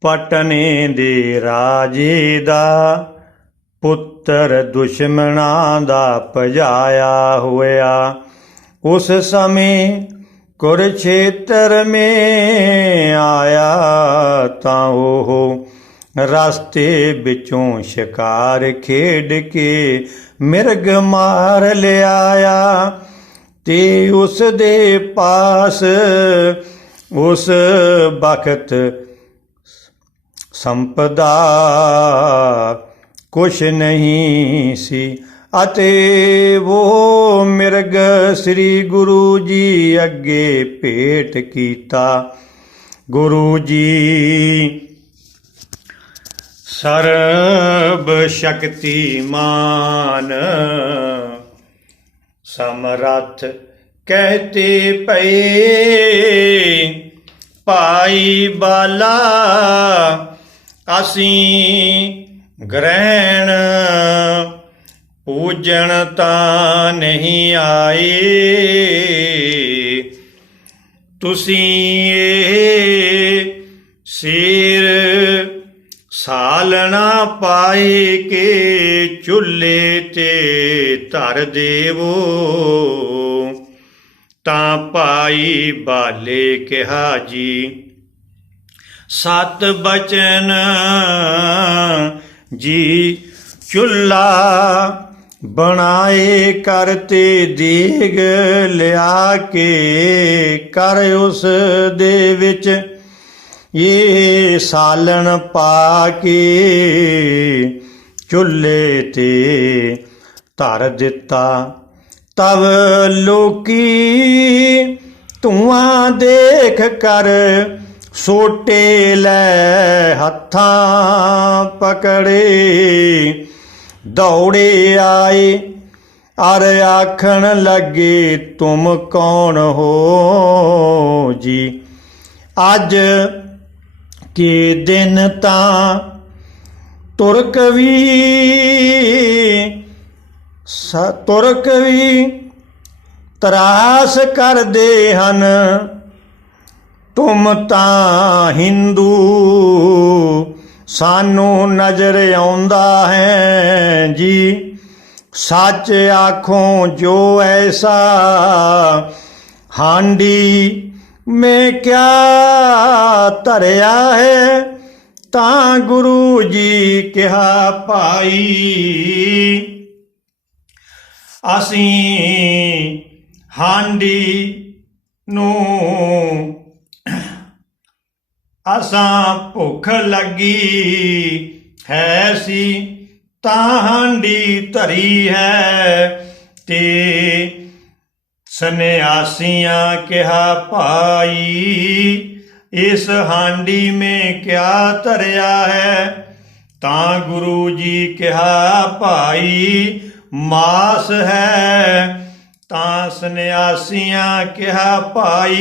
ਪਟਨੇ ਦੇ ਰਾਜੇ ਦਾ, ਪੁੱਤਰ ਦੁਸ਼ਮਣਾਂ ਦਾ ਭਜਾਇਆ ਹੋਇਆ। ਉਸ ਸਮੇਂ ਕੁਰਛੇਤਰ ਮੇ ਆਇਆ ਤਾਂ ਉਹ ਰਸਤੇ ਵਿੱਚੋਂ ਸ਼ਿਕਾਰ ਖੇਡ ਕੇ ਮਿਰਗ ਮਾਰ ਲਿਆਇਆ ਤੇ ਉਸ ਦੇ ਪਾਸ ਉਸ ਵਕਤ ਸੰਪਦਾ ਕੁਛ ਨਹੀਂ ਸੀ ਅਤੇ ਉਹ ਮਿਰਗ ਸ੍ਰੀ ਗੁਰੂ ਜੀ ਅੱਗੇ ਭੇਟ ਕੀਤਾ। ਗੁਰੂ ਜੀ ਸਰਬ ਸ਼ਕਤੀਮਾਨ ਸਮਰੱਥ ਕਹਤੇ ਪਏ, ਭਾਈ ਬਾਲਾ ਅਸੀਂ ਗ੍ਰਹਿਣ ਪੂਜਣ ਤਾਂ ਨਹੀਂ ਆਏ ਤੁਸੀਂ ਇਹ ਸਿਰ ਸਾਲਣਾ ਪਾਏ ਕੇ ਚੁੱਲ੍ਹੇ ਤੇ ਧਰ ਦੇਵੋ। ਤਾਂ ਭਾਈ ਬਾਲੇ ਕਿਹਾ ਜੀ ਸਤ ਬਚਨ ਜੀ ਚੁੱਲਾ ਬਣਾਏ ਕਰਤੇ ਦੇਗ ਲਿਆ ਕੇ ਕਰ ਉਸ ਦੇ ਵਿੱਚ ਇਹ ਸਾਲਣ ਪਾ ਕੇ ਚੁੱਲ੍ਹੇ ਤੇ ਧਰ ਦਿੱਤਾ। ਤਵ ਲੋਕੀ ਧੂਆਂ ਦੇਖ ਕਰ ਸੋਟੇ ਲੈ ਹੱਥਾਂ ਪਕੜੇ, ਦੌੜੇ ਆਏ, ਅਰ ਆਖਣ ਲੱਗੇ, ਤੁਮ ਕੌਣ ਹੋ ਜੀ? ਅੱਜ ਕੇ ਦਿਨ ਤਾਂ ਤੁਰਕ ਵੀ ਤੁਰਕ ਵੀ ਤਰਾਸ ਕਰਦੇ ਹਨ। ਤੁਮ ਤਾਂ ਹਿੰਦੂ, ਸਾਨੂੰ ਨਜ਼ਰ ਆਉਂਦਾ ਹੈ ਜੀ। ਸੱਚ ਆਖੋ ਜੋ ਐਸਾ, ਹਾਂਡੀ ਮੈਂ ਕਿਆ ਧਰਿਆ ਹੈ, ਤਾਂ ਗੁਰੂ ਜੀ ਕਿਹਾ ਭਾਈ। ਅਸੀਂ ਹਾਂਡੀ ਨੂੰ ਅਸਾਂ ਭੁੱਖ ਲੱਗੀ ਹੈ ਸੀ ਤਾਂ ਹਾਂਡੀ ਧਰੀ ਹੈ ਤੇ ਸੰਨਿਆਸੀਆਂ ਕਿਹਾ ਭਾਈ ਇਸ ਹਾਂਡੀ ਮੇ ਕਿਆ ਧਰਿਆ ਹੈ ਤਾਂ ਗੁਰੂ ਜੀ ਕਿਹਾ ਭਾਈ ਮਾਸ ਹੈ ਤਾਂ ਸੰਨਿਆਸੀਆਂ ਕਿਹਾ ਭਾਈ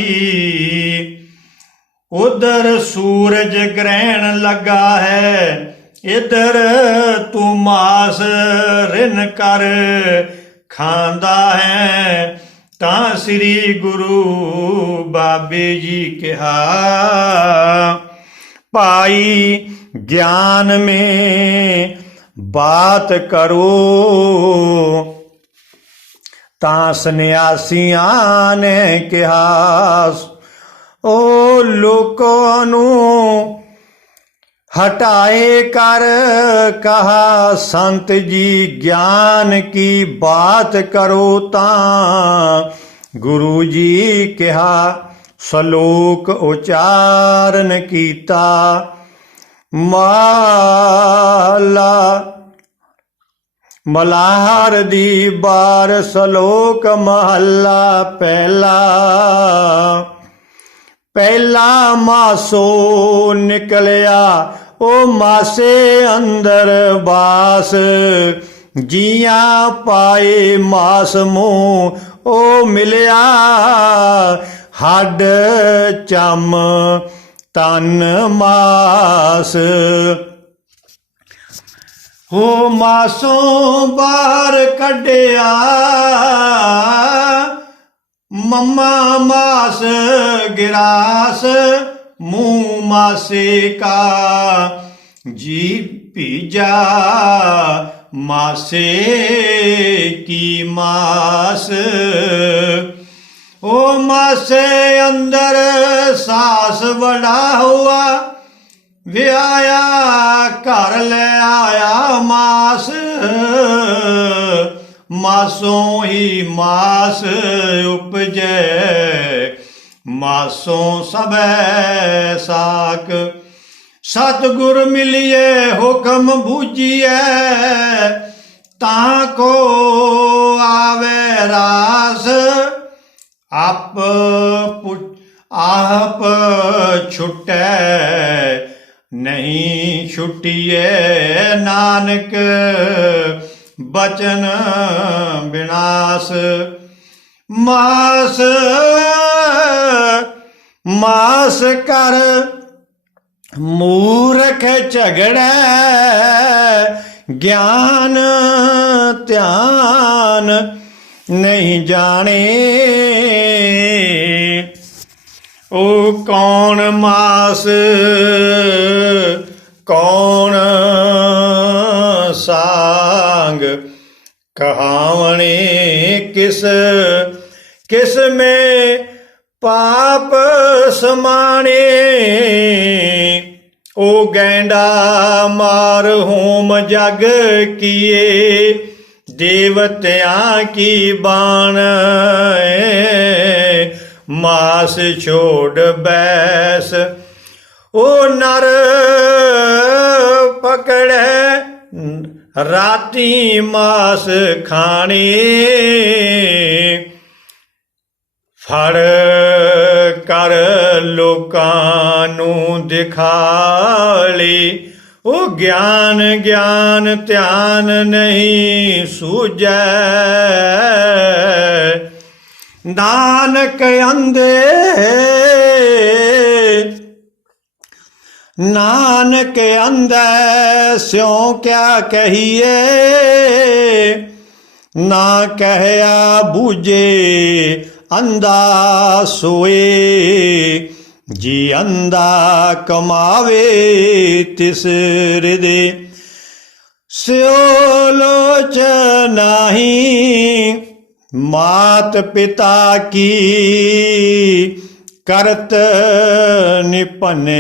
ਉਧਰ ਸੂਰਜ ਗ੍ਰਹਿਣ ਲੱਗਾ ਹੈ, ਇਧਰ ਤੂੰ ਮਾਸ ਰਿਨ ਕਰ ਖਾਂਦਾ ਹੈ। ਤਾਂ ਸ੍ਰੀ ਗੁਰੂ ਬਾਬੇ ਜੀ ਕਿਹਾ, ਭਾਈ ਗਿਆਨ ਮੇ ਬਾਤ ਕਰੋ। ਤਾਂ ਸੰਨਿਆਸੀਆਂ ਨੇ ਕਿਹਾ ਓ ਲੋਕਾਂ ਨੂੰ ਹਟਾਏ ਕਰ, ਕਹਾ ਸੰਤ ਜੀ, ਗਿਆਨ ਕੀ ਬਾਤ ਕਰੋ ਤਾਂ। ਗੁਰੂ ਜੀ ਕਿਹਾ, ਸ਼ਲੋਕ ਉਚਾਰਨ ਕੀਤਾ। ਮਾਲਾ ਮਲਾਹਰ ਦੀ ਬਾਰ ਸ਼ਲੋਕ ਮਹੱਲਾ ਪਹਿਲਾ। ਪਹਿਲਾ ਮਾਸੋ ਨਿਕਲਿਆ, ਉਹ ਮਾਸੇ ਅੰਦਰ ਬਾਸ ਜੀਆਂ ਪਾਏ ਮਾਸ ਮੂੰਹ, ਉਹ ਮਿਲਿਆ ਹੱਡ ਚਮ ਤਨ ਮਾਸ। ਹੋ ਮਾਸੋਂ ਬਾਹਰ ਕੱਢਿਆ ਮੰਮਾ ਮਾਸ ਗਿਰਾਸ मुंह मासे का जी पीजा मासे की मास ओ मासे अंदर सास बड़ा हुआ ਵਿਆਇਆ ਘਰ ਲੈ ਆਇਆ ਮਾਸ ਮਾਸੋਂ ਹੀ ਮਾਸ ਉਪਜੈ, ਮਾਸੋਂ ਸਭੈ ਸਾਕ ਸਤਿਗੁਰ ਮਿਲਿਏ, ਹੁਕਮ ਬੂਝੀਐ, ਤਾਂ ਕੋ ਆਵੇ ਰਾਸ। ਆਪ ਪੁ- ਆਪ ਛੁਟੈ, ਨਹੀਂ ਛੁਟਿਐ ਨਾਨਕ। ਬਚਨ ਬਿਨਾਸ। ਮਾਸ ਮਾਸ ਕਰ ਮੂਰਖ ਝਗੜੈ, ਗਿਆਨ ਧਿਆਨ ਨਹੀਂ ਜਾਣੇ। ਉਹ ਕੌਣ ਮਾਸ, ਕੌਣ ਸਾੰਗ। ਕਹਾਵਣੇ ਕਿਸ ਕਿਸ ਮੇ ਪਾਪ ਸਮਾਣੇ। ਉਹ ਗੈਂਡਾ ਮਾਰ ਹੋਮ ਜਗ ਕੀਏ, ਦੇਵਤਿਆਂ ਕੀ ਬਾਣ ਮਾਸ ਛੋੜ ਬੈਸ ਉਹ ਨਰ ਪਕੜੈ ਰਾਤੀ ਮਾਸ ਖਾਣੇ, ਫੜ ਕਰ ਲੋਕਾਂ ਨੂੰ ਦਿਖਾਲੀ। ਉਹ ਗਿਆਨ ਗਿਆਨ ਧਿਆਨ ਨਹੀਂ ਸੂਝੈ। ਨਾਨਕ ਅੰਦੇ ਨਾਨਕ ਅੰਦੈ ਸਿਉ ਕਿਆ ਕਹੀਏ? ਨਾ ਕਹਿਆ ਬੂਝੇ ਅੰਦਾ ਸੋਏ। ਜੀ ਅੰਦਾ ਕਮਾਵੇ ਤਿਸ ਹਿਰਦੇ ਸਿਓ ਲੋਚ ਨਹੀਂ, ਮਾਤ ਪਿਤਾ ਕੀ? ਕਰਤ ਨਿਪਨੇ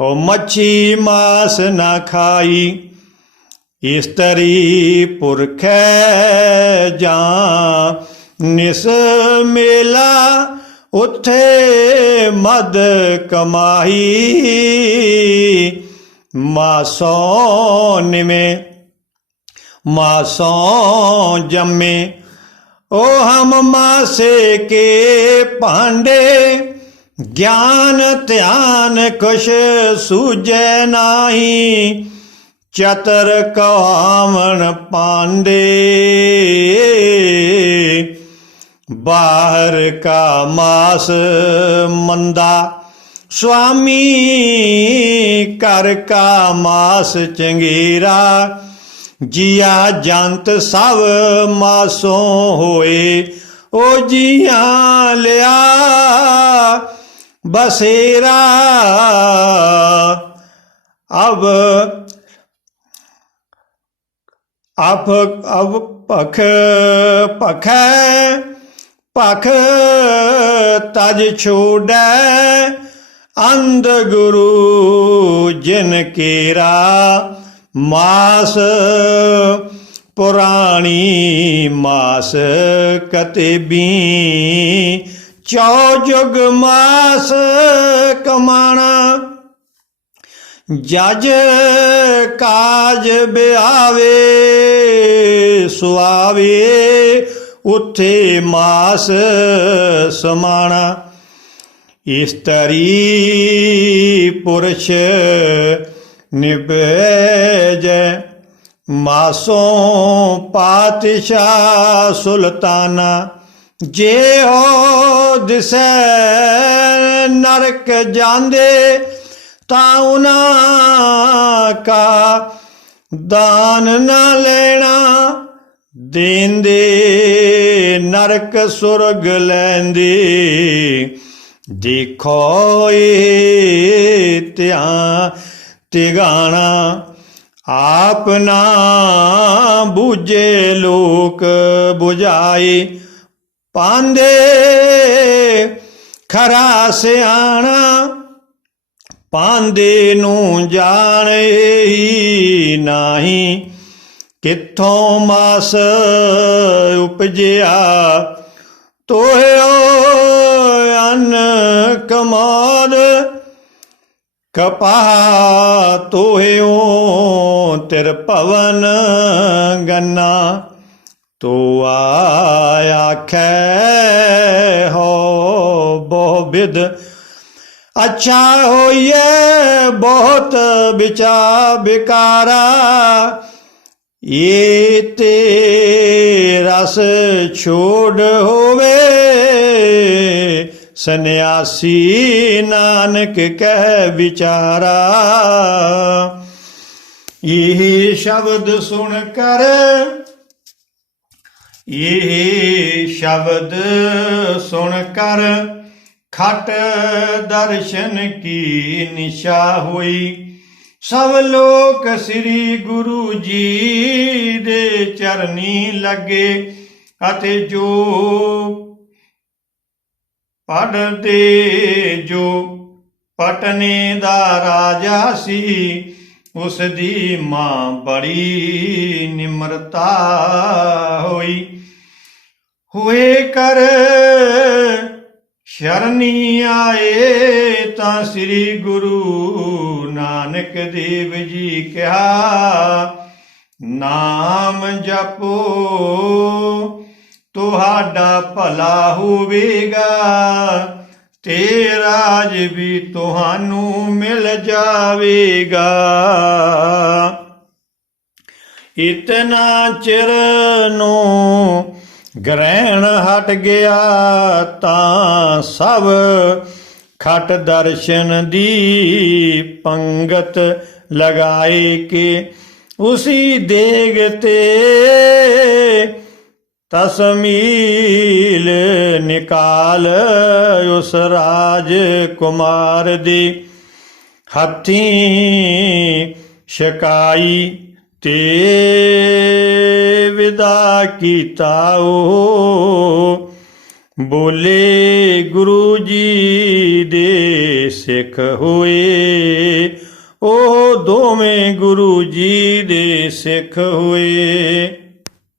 ਉਹ ਮੱਛੀ ਮਾਸ ਨਾ ਖਾਈ ਇਸਤਰੀ ਪੁਰਖੈ ਜਾਂ ਨਿਸ ਮੇਲਾ ਉਥੇ ਮਦ ਕਮਾਈ ਮਾਸੋਂ ਨਿਵੇਂ ਮਾਸੋਂ ਜੰਮੇ ओ हम मासे के पांडे ज्ञान ध्यान कुश सूझे नाही चतर कवामन पांडे बाहर का मास मंदा स्वामी कर का मास चंगेरा ਜੀਆ ਜੰਤ ਸਭ ਮਾਸੋਂ ਹੋਏ, ਓ ਜੀਆਂ ਲਿਆ ਬਸੇਰਾ। ਅਬ ਆਪ ਅਬ ਪਖ ਪਖੈ ਪਖ ਤਜ ਛੋੜੈ, ਅੰਧ ਗੁਰੂ ਜਿਨ ਕੇਰਾ। ਮਾਸ ਪੁਰਾਣੀ ਮਾਸ ਕਤੇਬੀ, ਚੌ ਜੁਗ ਮਾਸ ਕਮਾਣਾ। ਜਜ ਕਾਜ ਬਿਆਵੇ, ਸੁਆਵੇ, ਉਥੇ ਮਾਸ ਸਮਾਣਾ। ਇਸਤਰੀ ਪੁਰਸ਼ ਨਿਭਜੈ ਮਾਸੋਂ ਪਾਤਸ਼ਾਹ ਸੁਲਤਾਨਾ ਜੇ ਹੋ ਦਿਸੈ ਨਰਕ ਜਾਂਦੇ, ਤਾਂ ਉਹਨਾਂ ਕਾ ਦਾਨ ਨਾ ਲੈਣਾ ਦੇਂਦੇ, ਨਰਕ ਸੁਰਗ ਲੈਂਦੇ। ਦੇਖੋ ਏ ਧਿਆਨ ਤਿਗਾਣਾ ਆਪ ਨਾ ਬੂਝੇ ਲੋਕ 부ਝਾਏ ਪਾਂਦੇ ਖਰਾ ਸਿਆਣਾ, ਪਾਂਦੇ ਨੂੰ ਜਾਣੇ ਹੀ ਨਹੀਂ। ਕਿੱਥੋਂ ਮਾਸ ਉਪਜਿਆ, ਤੋਹਿਓ ਕਪਾ ਤੋਹਿਓ ਤਿਰ ਭਵਨ ਗੰਨਾ ਤੋ ਆਖੈ ਹੋ ਬਹੁ ਬਿਦ ਅੱਛਾ ਹੋਈਏ ਬਹੁਤ ਵਿਚਾ ਬਿਕਾਰਾ ਇਹ ਤੇ ਰਸ ਛੋੜ ਹੋਵੇ ਸੰਿਆਸੀ ਨਾਨਕ ਕਹਿ ਵਿਚਾਰਾ। ਇਹ ਸ਼ਬਦ ਸੁਣ ਕਰ, ਇਹ ਸ਼ਬਦ ਸੁਣ ਕਰ। ਖਟ ਦਰਸ਼ਨ ਕੀ ਨਿਸ਼ਾ ਹੋਈ? ਸਭ ਲੋਕ ਸ੍ਰੀ ਗੁਰੂ ਜੀ ਦੇ ਚਰਨੀ ਲੱਗੇ ਅਤੇ ਜੋ ਪੜਦੇ ਜੋ ਪਟਨੇ ਦਾ ਰਾਜਾ ਸੀ ਉਸ ਦੀ ਮਾਂ ਬੜੀ ਨਿਮਰਤਾ ਹੋਈ। ਹੋਏ ਕਰ ਸ਼ਰਨੀ ਆਏ ਤਾਂ ਸ੍ਰੀ ਗੁਰੂ ਨਾਨਕ ਦੇਵ ਜੀ ਕਿਹਾ, ਨਾਮ ਜਪੋ। ਤੁਹਾਡਾ ਭਲਾ ਹੋਵੇਗਾ। ਤੇ ਰਾਜ ਵੀ ਤੁਹਾਨੂੰ ਮਿਲ ਜਾਵੇਗਾ। ਇਤਨਾ ਚਿਰ ਨੂੰ ਗ੍ਰਹਿਣ ਹਟ ਗਿਆ, ਤਾਂ ਸਭ ਖਟ ਦਰਸ਼ਨ ਦੀ ਪੰਗਤ ਲਗਾਏ ਕੇ ਉਸੀ ਦੇਗ ਤੇ ਤਸਮੀਲ ਨਿਕਾਲ ਉਸ ਰਾਜ ਕੁਮਾਰ ਦੀ। ਹੱਥੀਂ ਸ਼ਕਾਈ ਤੇ ਵਿਦਾ ਕੀਤਾ ਉਹ। ਬੋਲੇ ਗੁਰੂ ਜੀ ਦੇ ਸਿੱਖ ਹੋਏ। ਉਹ ਦੋਵੇਂ ਗੁਰੂ ਜੀ ਦੇ ਸਿੱਖ ਹੋਏ।